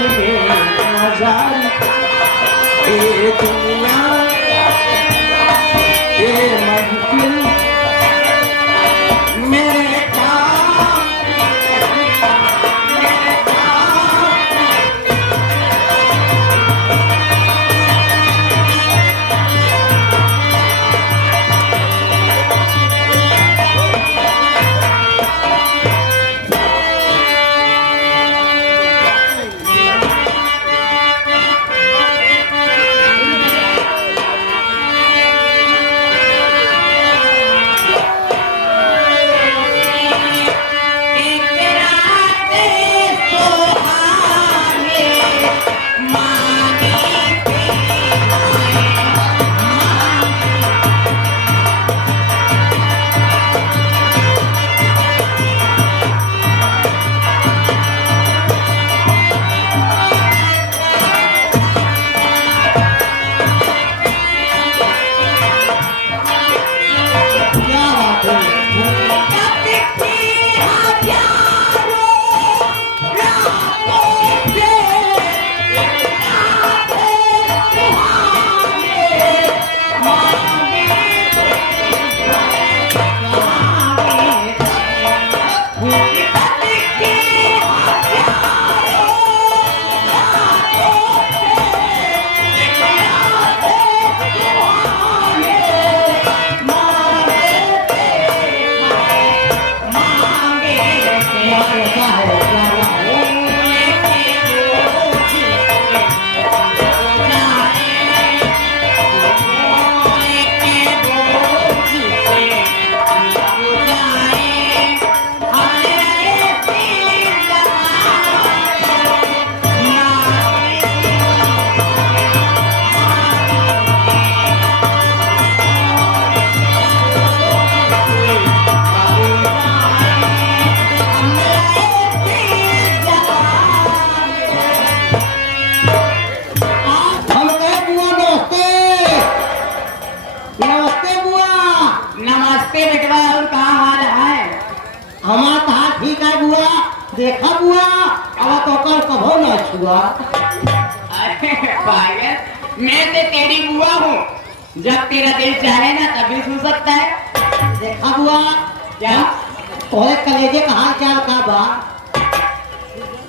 सुने नजारे ये दुनिया ये महफिल मेरे काम मेरे काम देखा बुआ अब तो कर कभो न छुआ। अरे पागल, मैं तो तेरी बुआ हूँ, जब तेरा दिल चाहे ना तभी छू सकता है। देखा बुआ क्या तोरे कलेजे का हाल चाल का बा?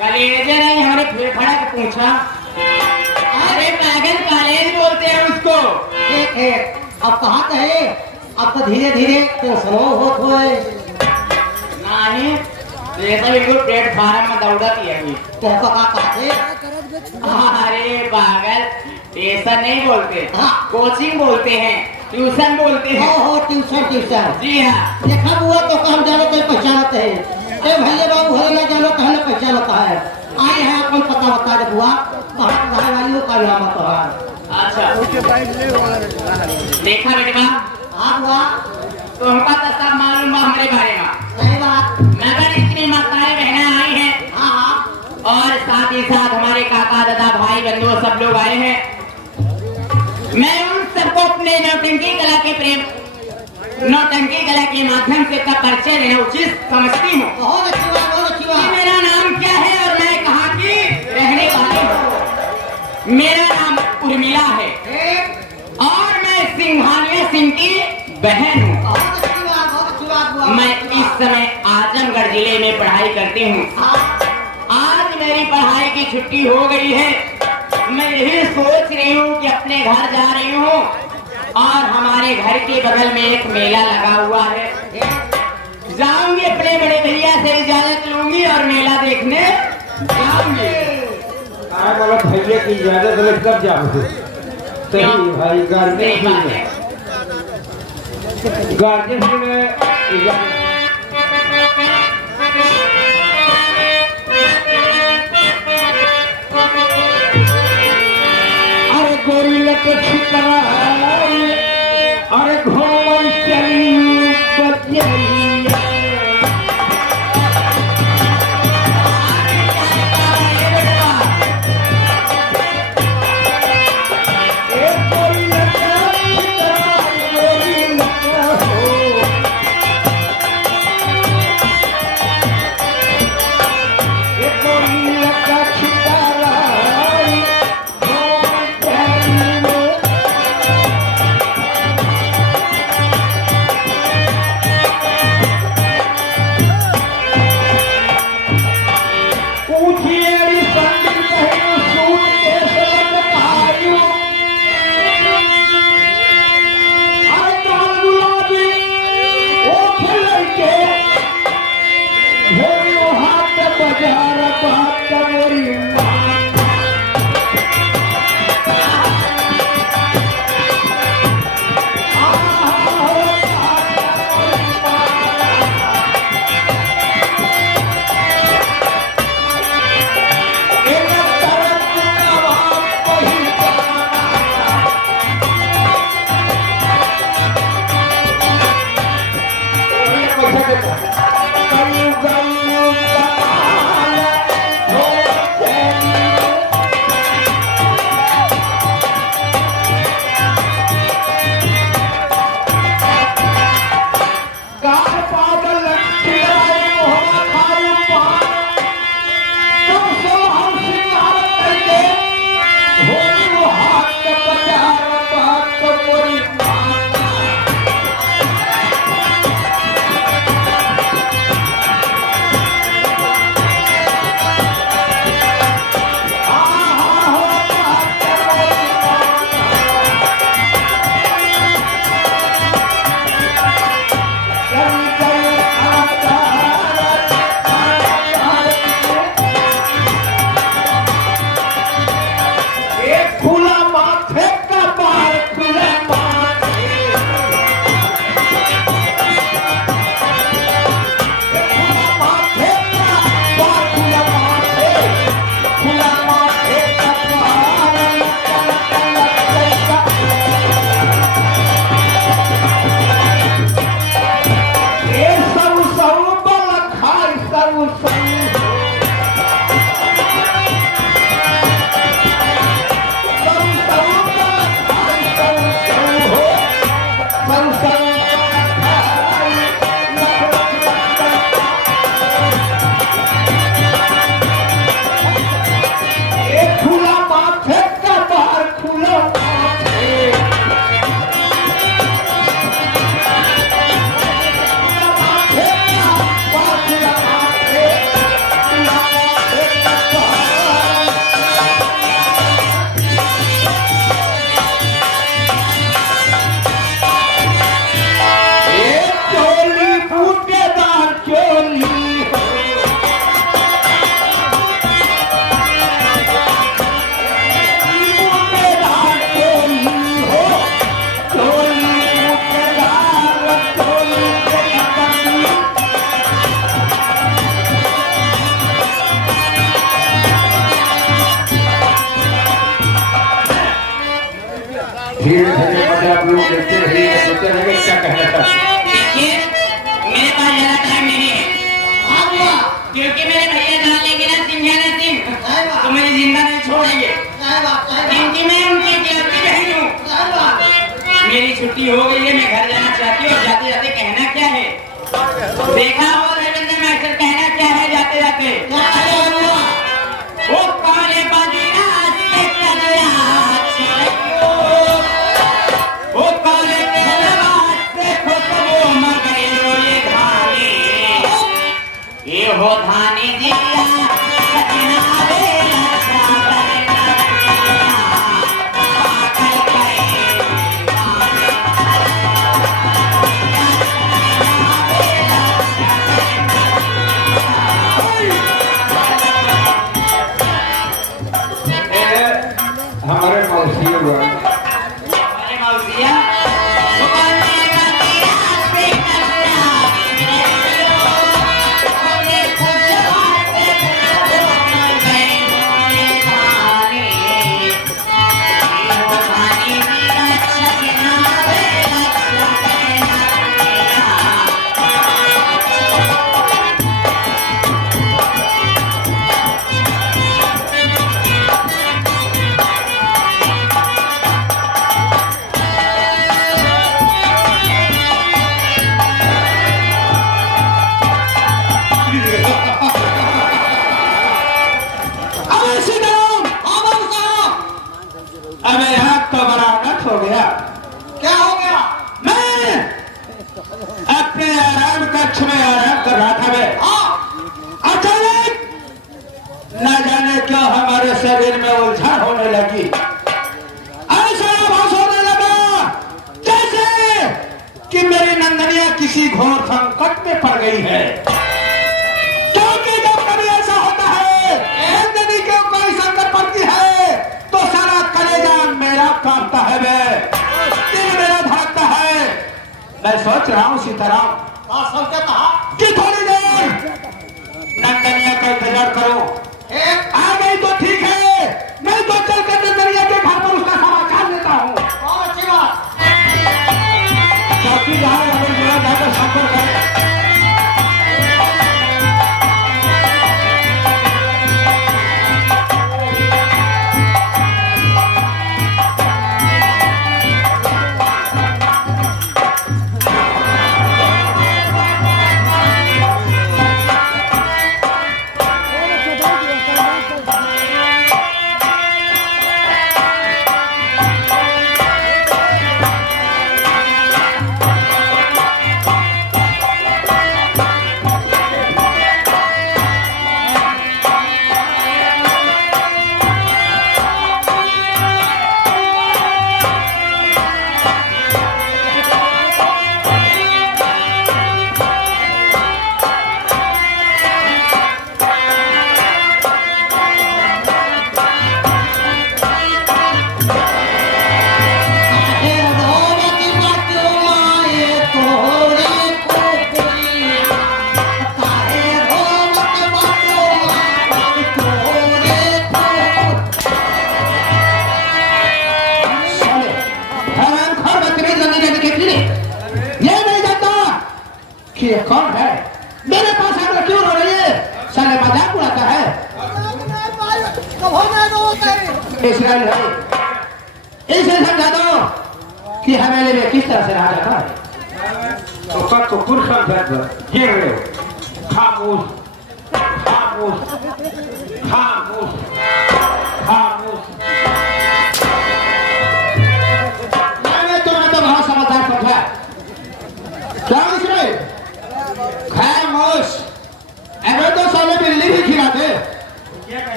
कलेजे नहीं, हमारे फेफड़ा के पूछा। अरे पागल, कलेज बोलते हैं उसको। अब कहाँ कहे, अब तो धीरे धीरे तो सनो होत होए। नहीं, जैसा बिल्कुल प्लेटफार्म में दौड़ती है अभी। तो का कहते? अरे पागल, ट्यूशन नहीं बोलते, हाँ। कोचिंग बोलते हैं, ट्यूशन बोलते हैं। हो ट्यूशन ट्यूशन। जी हाँ। देखा बुआ तो हम जानो तो पहचानते हैं। ए भैया बाबू हरे ना जानो तो हमें पहचानता है। आए हैं अपन पता बता दे बुआ, कहाँ पढ़ाई वाली का नाम तो है। अच्छा देखा बेटे माँ, हाँ बुआ तो हमका तो सब मालूम है हमारे बारे में। सही बात। मगर इतनी माताएं बहनें आई हैं, हाँ और साथ ही साथ हमारे काका दादा भाई बंधु सब लोग आए हैं। मैं उन सबको अपने नौटंकी कला के माध्यम से का परिचय देना उचित समझती हूँ। बहुत अच्छी बात, बहुत अच्छी बात। मेरा नाम क्या है और मैं कहाँ की रहने वाली हूँ। मेरा नाम उर्मिला है और मैं सिंघानिया सिंह की बहन हूँ। बहुत अच्छी बात, बहुत अच्छी बात बुआ। मैं इस समय आजमगढ़ जिले में पढ़ाई करती हूँ। आज मेरी पढ़ाई की छुट्टी हो गई है। मैं यही सोच रही हूँ कि अपने घर जा रही हूँ, और हमारे घर के बगल में एक मेला लगा हुआ है। जाऊंगी, अपने बड़े भैया से इजाजत लूंगी और मेला देखने जाऊंगी। भैया की इजाजत ले कब जाओगे? सही भाई, गार्जियन अरे गोरी लगे छितरा, अरे घोड़ी चली बजरिया। धीरे धीरे मतलब आप लोग देखते रहिए, सोचते रहिए क्या कहना चाहते हैं। देखिए मेरे पास ज्यादा टाइम नहीं है, हाँ बुआ, क्योंकि मेरे भैया जान लेंगे ना सिंह तो मुझे जिंदा नहीं छोड़ेंगे, क्योंकि मैं उनकी इकलौती बहन हूँ। मेरी छुट्टी हो गई है, मैं घर जाना चाहती हूँ। जाते जाते कहना क्या है, देखा हो रविंद्र मास्टर, कहना क्या है जाते जाते, वो काले बगिया से कलिया छिड़कियो, वो काले फूलवा से खुशबू मगरो ये धानी, ये हो धानी जिया सजना रे लक्षा हमारे मौसी हुआ अरे मौसिया, वो काले बगिया से कलिया छिड़कियो, काले फूलवा से खुशबू मगरो ये धानी, ये हो धानी जिया सजना रे लक्षा अबे हाथ तो बराबर हो गया। क्या हो गया? मैं अपने आराम कक्ष में आराम कर रहा था। मैं अचानक न जाने क्यों हमारे शरीर में उलझन होने लगी। ऐसा आभास होने लगा जैसे कि मेरी नंदनिया किसी घोर संकट में पड़ गई है। क्योंकि जब कभी ऐसा होता है, नंदनी को कोई संकट पड़ती है तो सारा कलेजा मेरा कांपता है, दिल मेरा धड़कता है। मैं सोच रहा हूँ सीताराम कि थोड़ी देर नंदनिया का इंतजार करो। आ गई तो ठीक है, नहीं तो चलकर नंदनिया के घर पर उसका समाचार लेता हूँ। चौकी जहाँ अगर मेरा जाकर संपर्क करे। कि ये कौन है, मेरे पास आकर क्यों रो रही है, साले मजाक उड़ाता है। इसराइल है, इसे समझा दो कि हवेली में किस तरह से रहा जाता है। तो कब को कुछ समझ ये रहे हो, खामोश खामोश खामोश खामोश। मैंने तुम्हें तो बहुत समझदार समझा। क्या इसराइल खामोश, अरे तो साले बिल्ली भी खिलाते।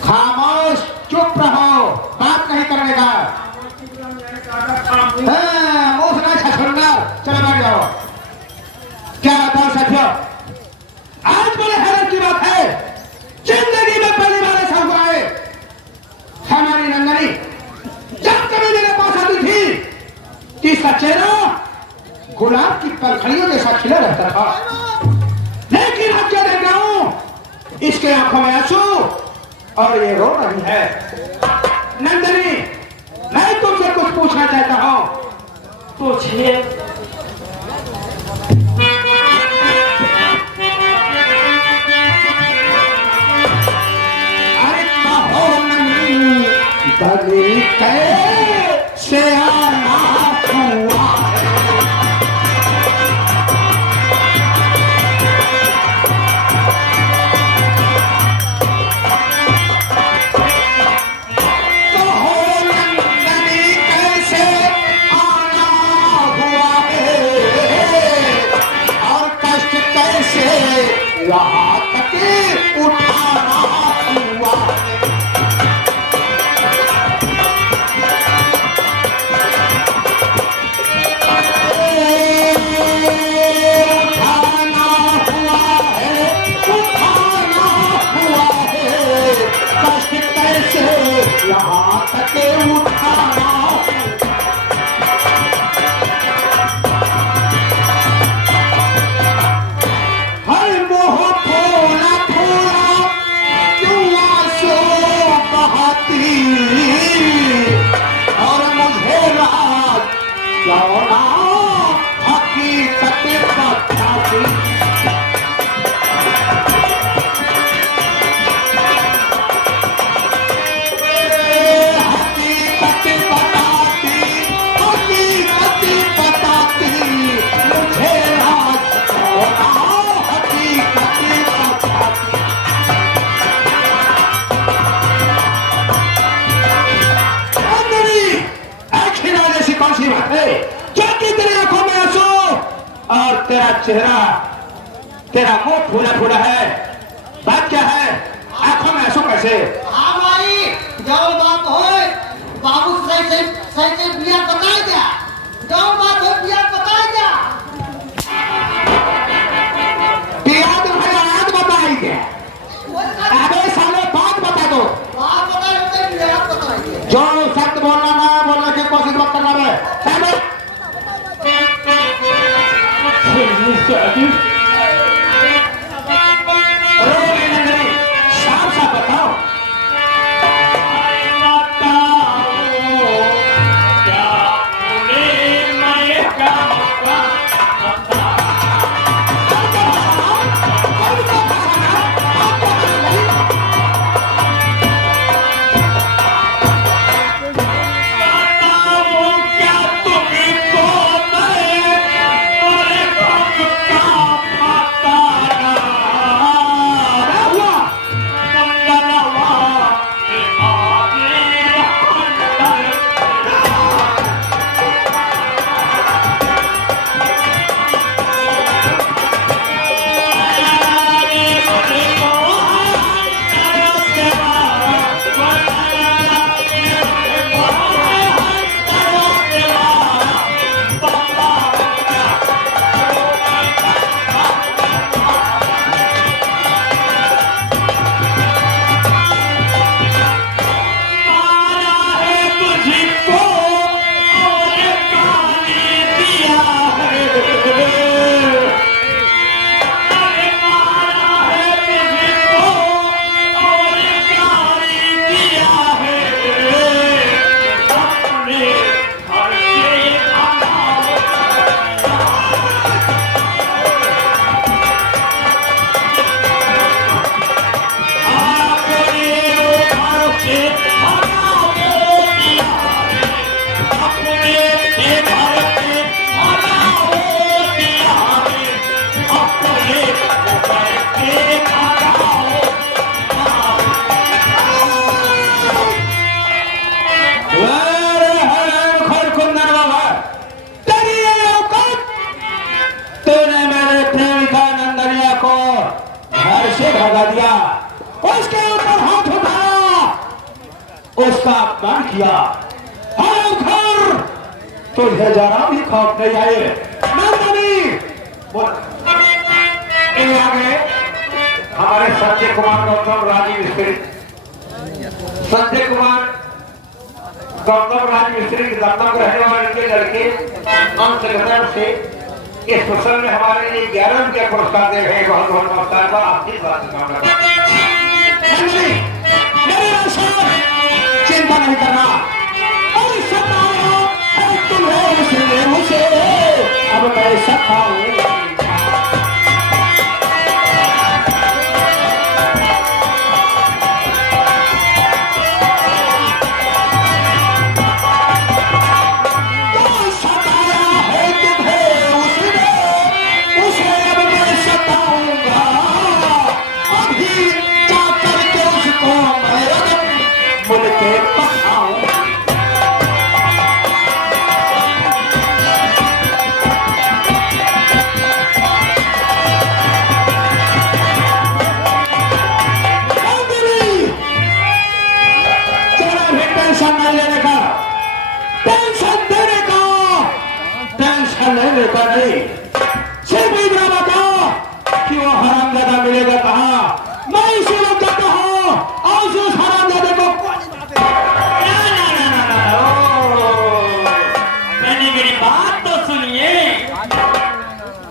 खामोश, चुप रहो, बात नहीं करने का। मुंह ना छछुंडा, चलो बैठ जाओ। क्या बताओ साथियों, आज बड़े हैरत की बात है, जिंदगी में पहली बार ऐसा हुआ है। हमारी नंदनी जब कभी मेरे पास आती थी कि इसका चेहरा गुलाब की पंखड़ियों जैसा खिला रहता था, लेकिन अब क्या देख रहा हूं, इसके आंखों में आंसू और ये रो रही है। नंदनी, मैं तुमसे कुछ पूछ पूछना चाहता हूँ। पूछिए। अरे कहो नंदनी कैसे आना हुआ है? यहाँ तक उठाना हुआ है, कष्ट कैसे यहाँ तक उठाना। और मुझे रात जाना हकीकत बताती। हकीकत बताती मुझे रात जाना हकीकत बताती। कौन सी बात है जो कि तेरी आंखों में आंसू और तेरा चेहरा, तेरा मुंह फूला फूला है? बात क्या है? आंखों में आंसू कैसे? हाँ भाई, जो बात हो बाबू सही से बिया बताए क्या? जो बात हो बिया बताए क्या? बिया तो भाई आज बताई क्या? अबे साले बात बता दो। बात बताए होते बिया बताएंगे। जो सत्य बोलना ना बोलने की कोशिश मत करना है। साफ साफ बताओ। भगा दिया, उसके ऊपर हाथ उठाया, उसका अपमान किया। घर तुझे जरा भी खौफ नहीं आए। आगे हमारे संजय कुमार गौतम राजी मिस्त्री, संजय कुमार गौतम राज मिस्त्री के दमदम रहने वाले इनके लड़के अंशनगर से इस प्रसंग में हमारे लिए 11 रुपया पुरस्कार दे रहे हैं। बहुत बहुत नमस्कार का आपकी बात चिंता नहीं करना। के पठाऊं। टेंशन नहीं लेने का, टेंशन देने का, टेंशन लेने का नहीं। सिर्फ इतना बताओ कि वो हरामजादा मिलेगा कहाँ। मैं इसे लोग कहता हूँ और उस हरामजादे को मैंने मेरी बात तो सुनिए।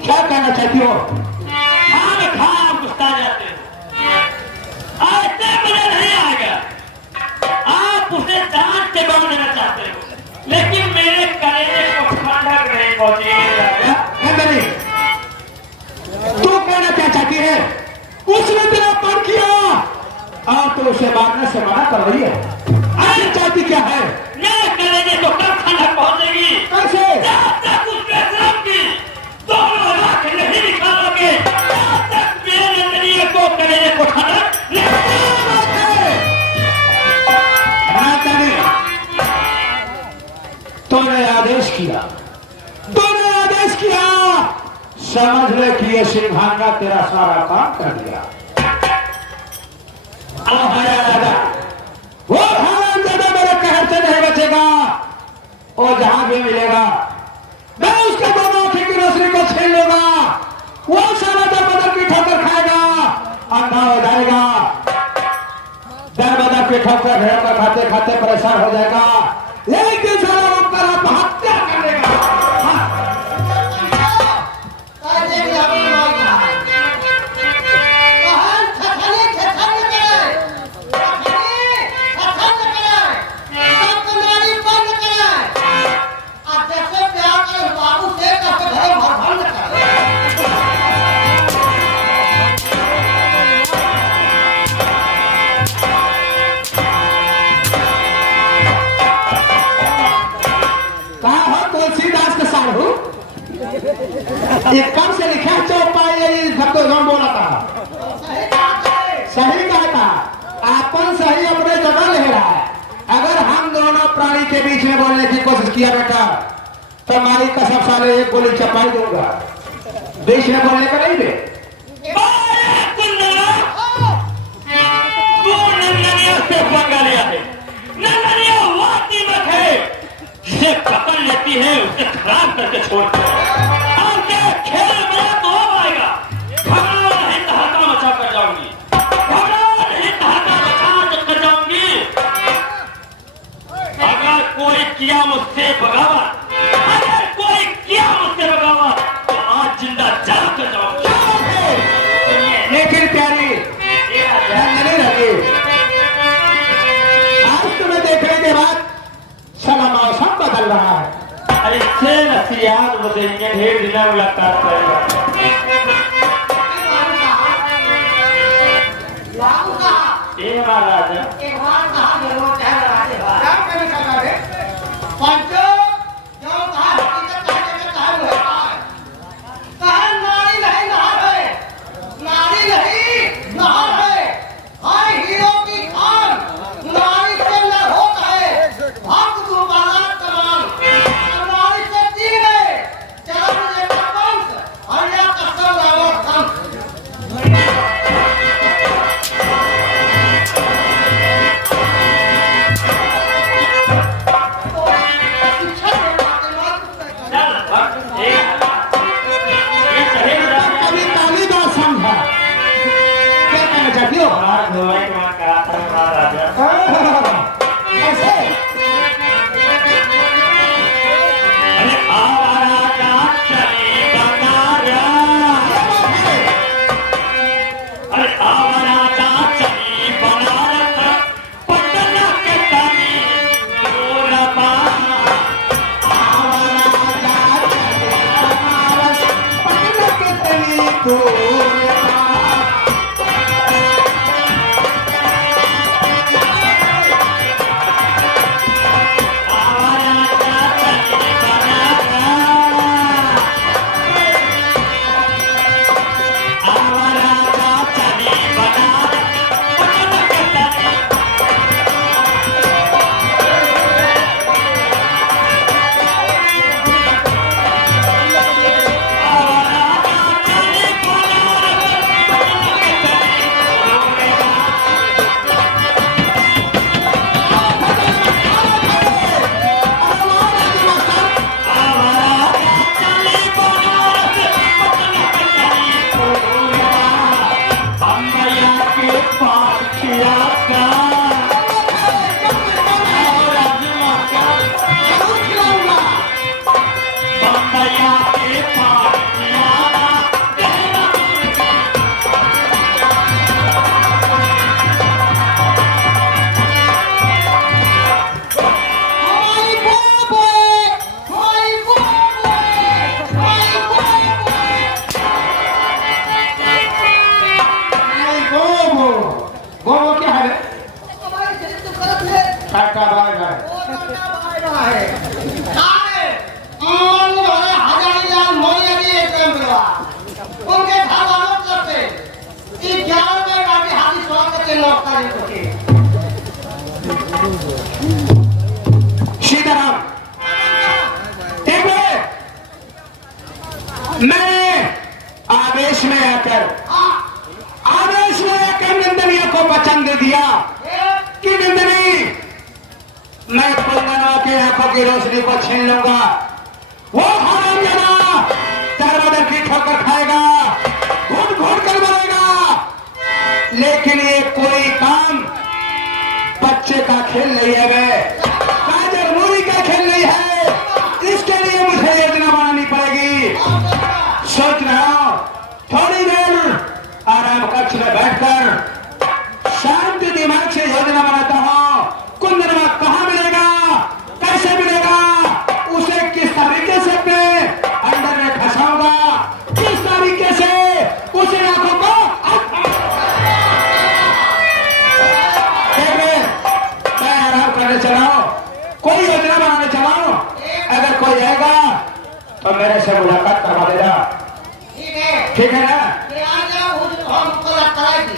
क्या कहना चाहती हो? खाम खाम गुस्सा जाते हो। आज तक मुझे नहीं आएगा। आप उसे जान से बांध देना चाहते हो, लेकिन मेरे कलेजे को ठंडक नहीं पहुंचेगा। नहीं, तू कहना क्या चाहती है? उसने तेरा पर किया और तो उसे मारने से मना कर रही है। अरे चाहती क्या है? मेरे कलेजे को कब ठंडक पहुंचेगी? कैसे? जब तक उस बेशरम की दोनों आंख नहीं निकालोगे, तब तक मेरे नजरिए को कलेजे को ठंडक नहीं। तूने आदेश किया, तूने आदेश किया, समझ ले कि ये सिंघाना तेरा सारा काम कर दिया। वो हरामजादा मेरे कहर से नहीं बचेगा। वो जहां भी मिलेगा मैं उसके दोनों आंखों की रोशनी को छीन लूंगा। वो सारा दर बदर की ठोकर खाएगा, अंधा हो जाएगा। दर बदर की ठोकर खाते खाते परेशान हो जाएगा। एक दिन सारा ऊपर आत्महत्या कर लेगा। ये कब से लिखा चौपाई भक्तों बोला था। सही कहा था, आपन सही अपने जगह ले रहा है। अगर हम दोनों प्राणी के बीच में बोलने की कोशिश किया बेटा तो हमारी कसम साले एक गोली चपाई दूंगा। बीच में बोलने का नहीं दे। जिसे पकड़ लेती है उसे खराब करके छोड़ती है। और क्या खेल मेरा तो आएगा। भगवान नहीं तहलका मचा कर जाऊंगी, भगवान नहीं तहलका मचा कर जाऊंगी। अगर कोई किया मुझसे बगावत, अगर कोई किया मुझसे बगावत तो आज जिंदा जल कर जाऊंगी। लेकिन प्यारी नहीं रही। आज तुम्हें देखने के बाद साला मौसम बदल रहा है। अरे से नसीहत बदलेंगे, ढेर दिन मुलाकात करेगा। ये महाराजा और tata bye bye. Hazarilal Maurya ji एकदम बिलवा उनके घरवालों तरफ से 11 में गाड़ी हाथी स्वागत के नौकरी होती सीताराम देखो, मैं आवेश में आकर नंदनिया को वचन दे दिया कि नंदनी, मैं कुंदना की आंखों की रोशनी को छीन लूंगा। वो हरामजादा दरवाजे की ठोकर खाएगा, घूट घूट कर मरेगा, लेकिन ये कोई काम बच्चे का खेल नहीं है, वे काजर मूरी का खेल नहीं है। इसके लिए मुझे योजना बनानी पड़ेगी। सोच रहा हूं थोड़ी देर आराम कक्ष में बैठकर शांत दिमाग से योजना बनाता हूं। कुंदनवा कहां मिलेगा, कैसे मिलेगा, उसे किस तरीके से अपने अंदर में फंसाऊंगा, किस तरीके से उसे आंखों को मैं आराम करने चला हूं, कोई योजना बनाने चला हूं। अगर कोई आएगा तो मेरे से मुलाकात करवा देगा, ठीक है ना? हमको लगता है कि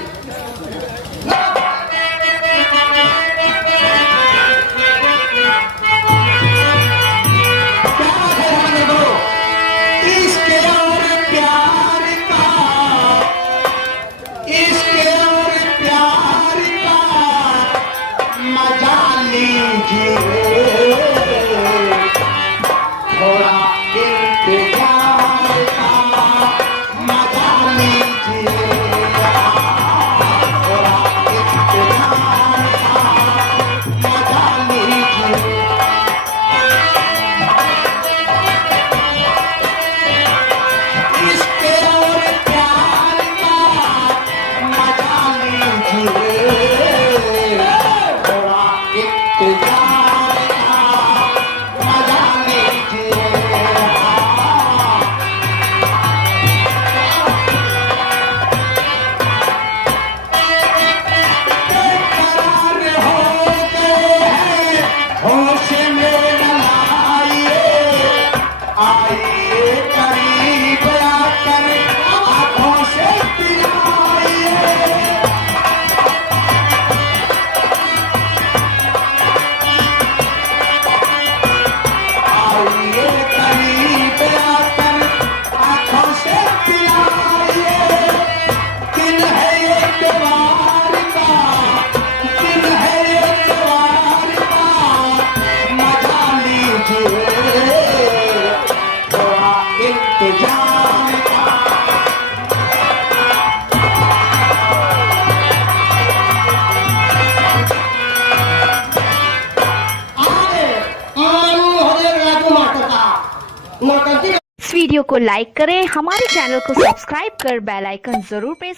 इस वीडियो को लाइक करें, हमारे चैनल को सब्सक्राइब कर बेल आइकन जरूर प्रेस